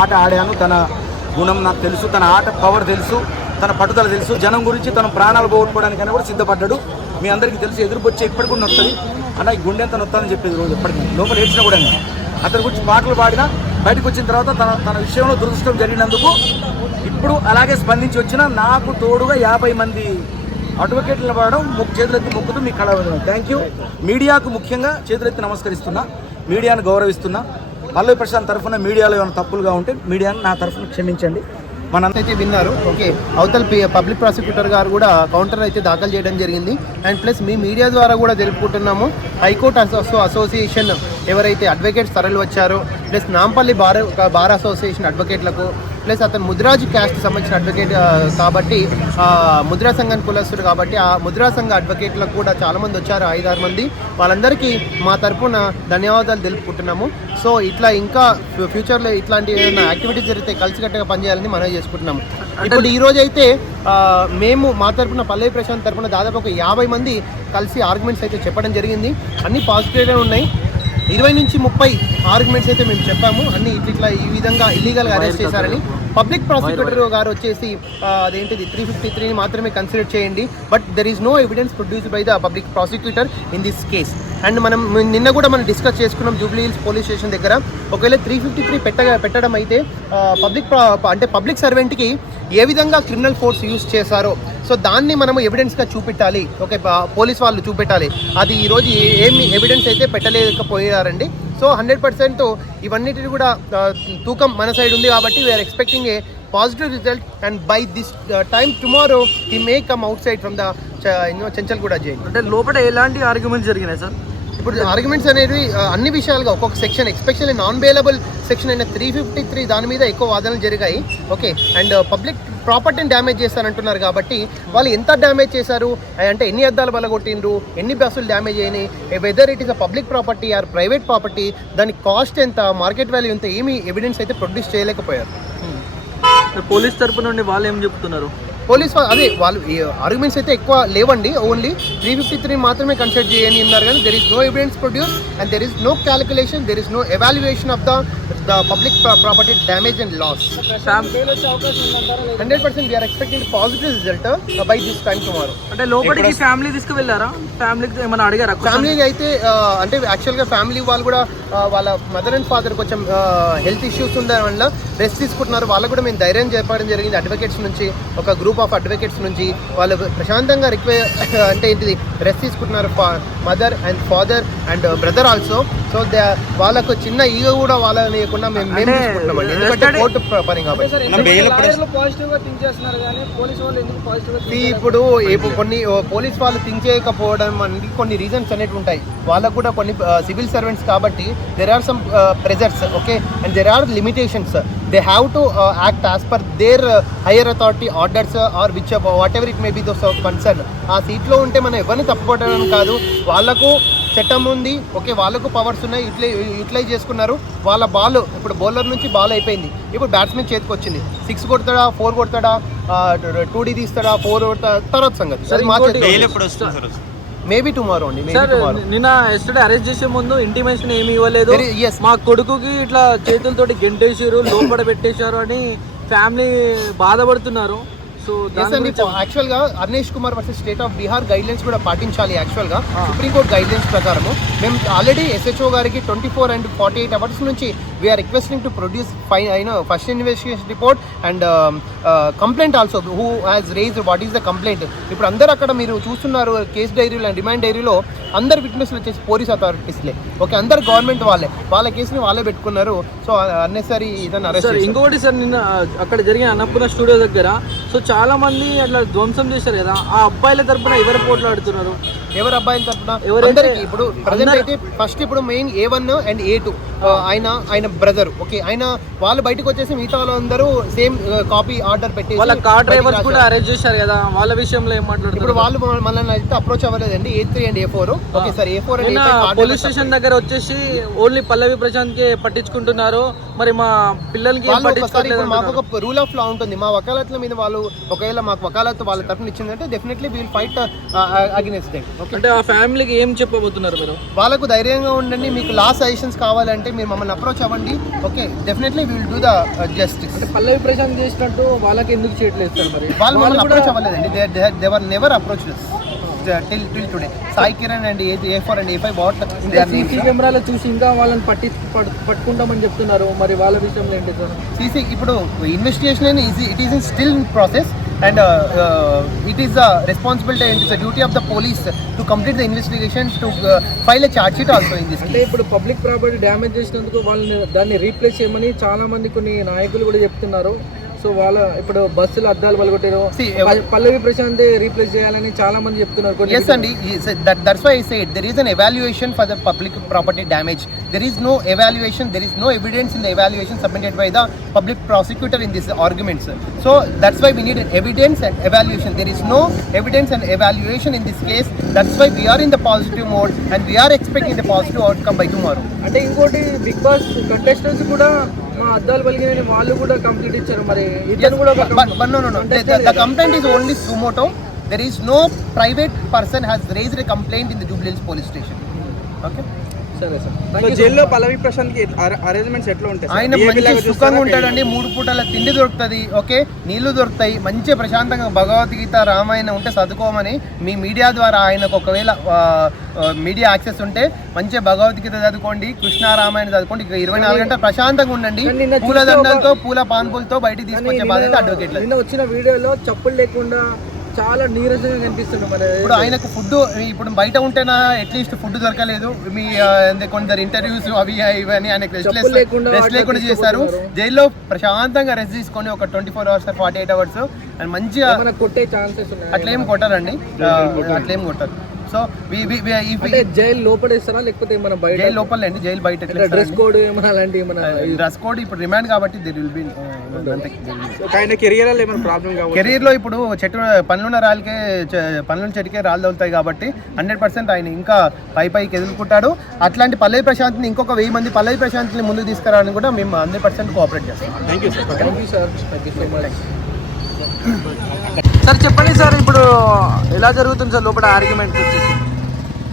ఆట ఆడాను, తన గుణం నాకు తెలుసు, తన ఆట పవర్ తెలుసు, తన పట్టుదల తెలుసు, జనం గురించి తన ప్రాణాలు పోగొట్టుకోవడానికైనా కూడా సిద్ధపడ్డాడు. మీ అందరికీ తెలుసు, ఎదురుకొచ్చి ఎప్పటికి కూడా నొస్తుంది అన్న, ఈ గుండె ఎంత నొత్తానని చెప్పేది రోజు ఎప్పటికీ లోపల ఏడ్చినా కూడా. అతని గురించి పాటలు పాడినా బయటకు వచ్చిన తర్వాత తన విషయంలో దురదృష్టం జరిగినందుకు ఇప్పుడు అలాగే స్పందించి వచ్చిన నాకు తోడుగా 50 మంది అడ్వకేట్లు పడడం చేతులెత్తి మొక్కుతూ మీ కళ. Thank you. మీడియాకు ముఖ్యంగా చేతులెత్తి నమస్కరిస్తున్నా, మీడియాను గౌరవిస్తున్నా. పల్లవి ప్రశాంత్ తరఫున మీడియాలో ఏమైనా తప్పులుగా ఉంటే మీడియాను నా తరఫున క్షమించండి. మనందైతే విన్నారు. ఓకే, అవతల పబ్లిక్ ప్రాసిక్యూటర్ గారు కూడా కౌంటర్ అయితే దాఖలు చేయడం జరిగింది. అండ్ ప్లస్ మీ మీడియా ద్వారా కూడా తెలుపుకుంటున్నాము, హైకోర్టు అసోసియేషన్ ఎవరైతే అడ్వకేట్స్ తరలి వచ్చారో, ప్లస్ నాంపల్లి బార్ అసోసియేషన్ అడ్వకేట్లకు, ప్లస్ అతను ముద్రాజ్ క్యాస్ట్ సంబంధించిన అడ్వకేట్ కాబట్టి ముద్రా సంఘాన్ని కులస్తుడు కాబట్టి ఆ ముద్రా సంఘ అడ్వకేట్లకు కూడా చాలామంది వచ్చారు, 5-6 మంది. వాళ్ళందరికీ మా తరఫున ధన్యవాదాలు తెలుపుకుంటున్నాము. సో ఇట్లా ఇంకా ఫ్యూచర్లో ఇట్లాంటి ఏదైనా యాక్టివిటీస్ జరిగితే కలిసికట్టుగా పనిచేయాలని మనం చేసుకుంటున్నాము. ఇప్పుడు ఈరోజు అయితే మేము మా తరఫున పల్లవి ప్రశాంత్ తరఫున దాదాపు ఒక 50 మంది కలిసి ఆర్గ్యుమెంట్స్ అయితే చెప్పడం జరిగింది. అన్నీ పాజిటివ్గా ఉన్నాయి. 20 నుంచి 30 ఆర్గ్యుమెంట్స్ అయితే మేము చెప్పాము. అన్ని ఇట్లా ఈ విధంగా ఇల్లీగల్గా అరెస్ట్ చేశారని. పబ్లిక్ ప్రాసిక్యూటర్ గారు వచ్చేసి అదేంటిది 353 మాత్రమే కన్సిడర్ చేయండి, but there is no evidence produced by the public prosecutor in this case. And నిన్న కూడా మనం డిస్కస్ చేసుకున్నాం జూబ్లీ హిల్స్ పోలీస్ స్టేషన్ దగ్గర. ఒకవేళ 353 పెట్టడం అయితే పబ్లిక్ సర్వెంట్కి ఏ విధంగా క్రిమినల్ ఫోర్స్ యూజ్ చేశారో సో దాన్ని మనము ఎవిడెన్స్గా చూపెట్టాలి. ఓకే, పోలీస్ వాళ్ళు చూపెట్టాలి. అది ఈరోజు ఏమి ఎవిడెన్స్ అయితే పెట్టలేకపోయారండి. సో 100% ఇవన్నిటిని కూడా తూకం మన సైడ్ ఉంది కాబట్టి we are expecting a positive result. And by this time tomorrow he may come out side from the Chanchalguda jail. అంటే లోపల ఎలాంటి ఆర్గ్యుమెంట్స్ జరిగినాయి సార్? ఇప్పుడు ఆర్గ్యుమెంట్స్ అనేవి అన్ని విషయాలుగా ఒక్కొక్క section, especially non bailable section అయిన 353 దాని మీద ఎక్కువ వాదనలు జరిగాయి. ఓకే, అండ్ పబ్లిక్ ప్రాపర్టీని డ్యామేజ్ చేస్తారంటున్నారు కాబట్టి వాళ్ళు ఎంత డ్యామేజ్ చేశారు అంటే ఎన్ని అద్దాలు బలగొట్టిండ్రు, ఎన్ని బస్సులు డ్యామేజ్ అయినాయి, whether it is a public property or private property, దాని కాస్ట్ ఎంత, మార్కెట్ వాల్యూ ఎంత, ఏమీ ఎవిడెన్స్ అయితే ప్రొడ్యూస్ చేయలేకపోయారు. పోలీస్ తరపు నుండి వాళ్ళు ఏం చెప్తున్నారు? పోలీస్ వాళ్ళు ఆర్గ్యుమెంట్స్ అయితే ఎక్కువ లేవండి. ఓన్లీ 353 మాత్రమే కన్సిడర్ చేయని ఉన్నారు కానీ there is no evidence produce and there is no calculation, there is no evaluation of the public property damage and loss. 100% we are expecting positive result by this time tomorrow. అంటే లోపలికి family తీసుకువెళ్ళారా? ఫ్యామిలీకి ఏమైనా అడిగారా? Family అయితే అంటే యాక్చువల్గా family వాళ్ళు కూడా వాళ్ళ మదర్ అండ్ ఫాదర్ కొంచెం హెల్త్ ఇష్యూస్ ఉండడం వల్ల రెస్ట్ తీసుకుంటున్నారు. వాళ్ళకు కూడా మేము ధైర్యం చెప్పడం జరిగింది అడ్వకేట్స్ నుంచి, ఒక గ్రూప్ ఆఫ్ అడ్వకేట్స్ నుంచి. వాళ్ళు ప్రశాంతంగా అంటే ఏంటిది రెస్ట్ తీసుకుంటున్నారు, mother and father and brother also. So వాళ్ళకు చిన్న ఈగో కూడా వాళ్ళని లేకుండా మేము తీసుకుంటున్నామండి, ఎందుకంటే కోర్టు పని కాబట్టి. ఇప్పుడు కొన్ని పోలీస్ వాళ్ళు థింక్ చేయకపోవడం అనేది కొన్ని రీజన్స్ అనేవి ఉంటాయి. వాళ్ళకు కూడా కొన్ని సివిల్ సర్వెంట్స్ కాబట్టి there are some pressures, okay, and there are limitations. They have to act as per their higher authority orders are which whatever it may be those concern. ఆ సీట్లో ఉంటే మనం ఎవరిని తప్పుకోవడం కాదు, వాళ్ళకు చట్టం ఉంది, ఓకే, వాళ్ళకు పవర్స్ ఉన్నాయి, యూటిలైజ్ చేసుకున్నారు. వాళ్ళ బాల్ ఇప్పుడు బౌలర్ నుంచి బాల్ అయిపోయింది, ఇప్పుడు బ్యాట్స్మెన్ చేతికి వచ్చింది. 6 కొడతాడా, 4 కొడతాడా, 2D తీస్తాడా, 4 కొడతాడా, తర్వాత సంగతి. మా మేబీ టుమారో అండి. నిన్న ఎస్టర్డే అరెస్ట్ చేసే ముందు ఇంటిమేషన్ ఏమి ఇవ్వలేదు, మా కొడుకుకి ఇట్లా చేతులతోటి గెంటేసారు, లోపల పెట్టేశారు అని ఫ్యామిలీ బాధపడుతున్నారు. సో యాక్చువల్గా Arnesh Kumar versus state of Bihar guidelines కూడా పాటించాలి. యాక్చువల్గా సుప్రీంకోర్టు గైడ్లైన్స్ ప్రకారము మేము ఆల్రెడీ SHO గారికి 24 and 48 hours నుంచి we are requesting to produce first investigation report and complaint also who has raised what is the complaint. ఇప్పుడు అందరూ అక్కడ మీరు చూస్తున్నారు కేస్ డైరీలో అండ్ రిమైండ్ డైరీలో అందరు విట్నెస్లు వచ్చేసి పోలీస్ అథారిటీస్లే, ఓకే, అందరు గవర్నమెంట్ వాళ్ళ కేసుని వాళ్ళే పెట్టుకున్నారు. సో అన్నెసరీ ఇదని అరెస్ట్. ఇంకొకటి సార్, నిన్న అక్కడ జరిగిన అన్నపూర్ణ స్టూడియో దగ్గర సో చాలా మంది అట్లా ధ్వంసం చేశారు కదా, ఆ అబ్బాయిల తరపున ఎవరు పోట్లాడుతున్నారు? ఎవరు అబ్బాయిల తరపున? అందరికి ఇప్పుడు ప్రజెంట్ అయితే ఫస్ట్ ఇప్పుడు మెయిన్ A1 and A2 ఆయన బ్రదర్, ఓకే, ఆయన వాళ్ళు బయటకు వచ్చేసి మిగతా వాళ్ళందరూ సేమ్ కాపీ ఆర్డర్ పెట్టి వాళ్ళ కార్ డ్రైవర్స్ కూడా అరెస్ట్ చేశారు కదా, వాళ్ళ విషయంలో ఏం మాట్లాడుతున్నారు? ఇప్పుడు వాళ్ళు మనల్ని అయితే అప్రోచ్ అవ్వలేదండి. A3 and A4, okay sir. A4 and A5 police station దగ్గర వచ్చేసి ఓన్లీ పల్లవి ప్రశాంత్ కి పట్టించుకుంటున్నారు, మరి మా పిల్లలకి మాకు ఒక రూల్ ఆఫ్ లా ఉంటుంది. మా వకాలత్ల మీద వాళ్ళు ఒకవేళ మాకు వకాలత్ వాళ్ళ తరఫున ఇచ్చిందంటే definitely we will fight against them. అంటే ఆ ఫ్యామిలీకి ఏం చెప్పబోతున్నారు మీరు? వాళ్ళకు ధైర్యంగా ఉండండి, మీకు లా సజెషన్స్ కావాలంటే మీరు మమ్మల్ని అప్రోచ్ అవ్వండి. Okay, definitely will do the justice. అంటే పల్లవి ప్రశాంత్ చేసినట్టు వాళ్ళకి ఎందుకు చేయట్లేదు సార్ మరి? వాళ్ళు మమ్మల్ని అప్రోచ్ అవ్వలేదండి, they were never approach till today. Sai Kiran and A4 and A5 both CC కెమెరాలో చూసి ఇంకా వాళ్ళని పట్టుకుంటామని చెప్తున్నారు, మరి వాళ్ళ విషయంలో ఏంటి సార్? సీసీ ఇప్పుడు investigation it is still in process and it is the responsibility and it is the duty of the police to complete the investigation to file a charge sheet also in this అంటే case. ఇప్పుడు public property damage చేసినందుకు వాళ్ళని దాన్ని replace చేయమని చాలా మంది కొన్ని నాయకులు కూడా చెప్తున్నారు. సో వాళ్ళ ఇప్పుడు బస్సులు అద్దాలు పలగొట్టారు, పల్లవి ప్రశాంత్ రీప్లేస్ చేయాలని చాలా మంది చెప్తున్నారు. Yes, and that's why I said there is an evaluation for the public property damage. There is no evaluation, there is no evidence in the evaluation submitted by the public prosecutor in these arguments. So that's why we need an evidence and evaluation. There is no evidence and evaluation in this case. That's why we are in the positive mode and we are expecting the positive outcome by tomorrow. అంటే ఇంకోటి big boss contestants కూడా మా అద్దాలు పలిగిన వాళ్ళు కూడా complete ఇచ్చారు. మరి ఇతను కూడా but no. The complaint is only sumoto. There is no private person has raised a complaint in the Jubilee Hills police station. Okay. సరే సార్. జైల్లో పల్లవి ప్రశాంత్ కి అరేంజ్మెంట్స్ ఎట్లా ఉంటాయి? ఆయన మంచి సుఖంగా ఉంటాడండి, 3 పూటల తిండి దొరుకుతుంది, ఓకే, నీళ్లు దొరుకుతాయి, మంచి ప్రశాంతంగా భగవద్గీత రామాయణం ఉంటే చదువుకోమని మీ మీడియా ద్వారా ఆయనకు ఒకవేళ మీడియా యాక్సెస్ ఉంటే మంచి భగవద్గీత చదువుకోండి, కృష్ణ రామాయణ చదువుకోండి, 24 గంటలు ప్రశాంతంగా ఉండండి. పూల దండలతో పూల పాన్పులతో బయటికి తీసుకొచ్చే బాధ్యత అడ్వకేట్ల. నిన్న వచ్చిన వీడియోలో చెప్పులు లేకుండా చాలా నీరసంగా కనిపిస్తుంది. మరి ఇప్పుడు ఆయనకు ఫుడ్ ఇప్పుడు బయట ఉంటేనా అట్లీస్ట్ ఫుడ్ దొరకలేదు, మీ కొందరు ఇంటర్వ్యూస్ అవి ఇవన్నీ ఆయనకు రెస్ట్ లేకుండా చేశారు. జైల్లో ప్రశాంతంగా రెస్ట్ తీసుకొని ఒక 24 hours 48 hours అండ్ మంచిగా కొట్టే ఛాన్సెస్ ఉన్నాయి. అట్లేం కొట్టారండి, అట్లేం కొట్టారు. సో జైలు లోపడేస్తారా లేకపోతే మన బయట? జైలు లోపల అండి, జైలు బయట. డ్రెస్ కోడ్ ఏమైనా అలాంటి డ్రెస్ కోడ్ ఇప్పుడు రిమాండ్ కాబట్టి దేర్ విల్ బి కెరీర్ లో ఇప్పుడు చెట్టు పనులున్న రాళ్ళకే పనుల చెట్టుకే రాళ్ళు తగులుతాయి కాబట్టి 100% ఆయన ఇంకా పైకి ఎదుర్కొంటాడు. అట్లాంటి పల్లవి ప్రశాంత్ని ఇంకొక 1000 మంది పల్లవి ప్రశాంత్ని ముందుకు తీసుకురావాలని కూడా మేము 100% కోఆపరేట్ చేస్తాం. Thank you sir. సార్ చెప్పండి సార్, ఇప్పుడు ఎలా జరుగుతుంది సార్ లోపల ఆర్గ్యుమెంట్ వచ్చేసి?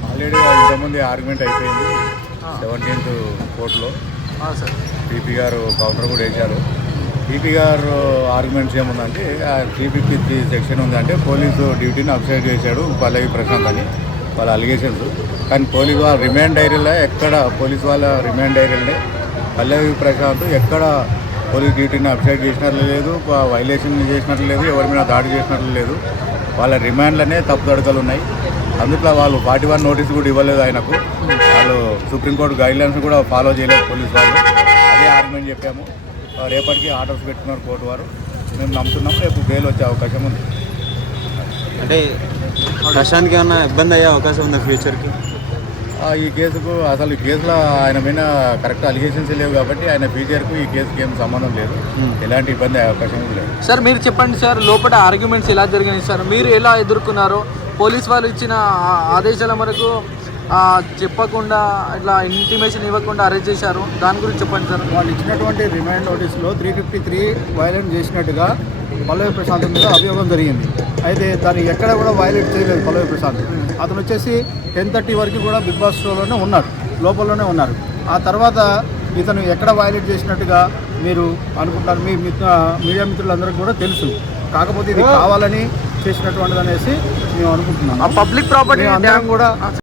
ఆల్రెడీ ఇంతకుముందు ఆర్గ్యుమెంట్ అయిపోయింది 17th కోర్టులో. సార్ టీపీ గారు కౌంటర్ కూడా వేశారు. టీపీ గారు ఆర్గ్యుమెంట్స్ ఏముందంటే 353 సెక్షన్ ఉందంటే పోలీసు డ్యూటీని అబ్సైడ్ చేశాడు పల్లవి ప్రశాంత్ అని వాళ్ళ అలిగేషన్స్. కానీ పోలీసు వాళ్ళ రిమాండ్ డైరీలో ఎక్కడ పోలీసు వాళ్ళ రిమాండ్ డైరీలో పల్లవి ప్రశాంత్ ఎక్కడ పోలీస్ డ్యూటీని అబ్సైడ్ చేసినట్లు లేదు, వైలేషన్ చేసినట్లు లేదు, ఎవరి మీద దాడి చేసినట్లు లేదు. వాళ్ళ రిమాండ్లనే తప్పుదడకలు ఉన్నాయి. అందుట్లో వాళ్ళు 41 నోటీస్ కూడా ఇవ్వలేదు ఆయనకు. వాళ్ళు సుప్రీంకోర్టు గైడ్లైన్స్ కూడా ఫాలో చేయలేదు పోలీసు వాళ్ళు. అదే ఆర్గ్యుమెంట్ చెప్పాము. రేపటికి ఆర్డర్స్ పెట్టుకున్నారు కోర్టు వారు. మేము నమ్ముతున్నాం రేపు బెయిల్ వచ్చే అవకాశం ఉంది. అంటే ప్రశాంత్కి ఏమన్నా ఇబ్బంది అయ్యే అవకాశం ఉందా ఫ్యూచర్కి? ఈ కేసుకు అసలు ఈ కేసులో ఆయన మీద కరెక్ట్ అలిగేషన్స్ లేవు కాబట్టి ఆయన ఫ్యూచర్కు ఈ కేసుకి ఏం సంబంధం లేదు, ఎలాంటి ఇబ్బంది అయ్యే అవకాశం లేదు. సార్ మీరు చెప్పండి సార్, లోపల ఆర్గ్యుమెంట్స్ ఎలా జరిగాయి సార్, మీరు ఎలా ఎదుర్కొన్నారు? పోలీస్ వాళ్ళు ఇచ్చిన ఆదేశాల వరకు చెప్పకుండా ఇట్లా ఇంటిమేషన్ ఇవ్వకుండా అరెస్ట్ చేశారు, దాని గురించి చెప్పండి సార్. వాళ్ళు ఇచ్చినటువంటి రిమాండ్ నోటీస్లో 353 వైలేట్ చేసినట్టుగా పల్లవి ప్రశాంత్ మీద అభియోగం జరిగింది. అయితే దాన్ని ఎక్కడ కూడా వైలేట్ చేయలేదు పల్లవి ప్రశాంత్. అతను వచ్చేసి 10:30 వరకు కూడా బిగ్ బాస్ షోలోనే ఉన్నాడు, లోపలలోనే ఉన్నారు. ఆ తర్వాత ఇతను ఎక్కడ వైలేట్ చేసినట్టుగా మీరు అనుకుంటారు, మీ మీడియా మిత్రులందరికీ కూడా తెలుసు. కాకపోతే ఇది కావాలని చేసినటువంటిది అనేసి మేము అనుకుంటున్నాం. పబ్లిక్ ప్రాపర్టీ అందరం కూడా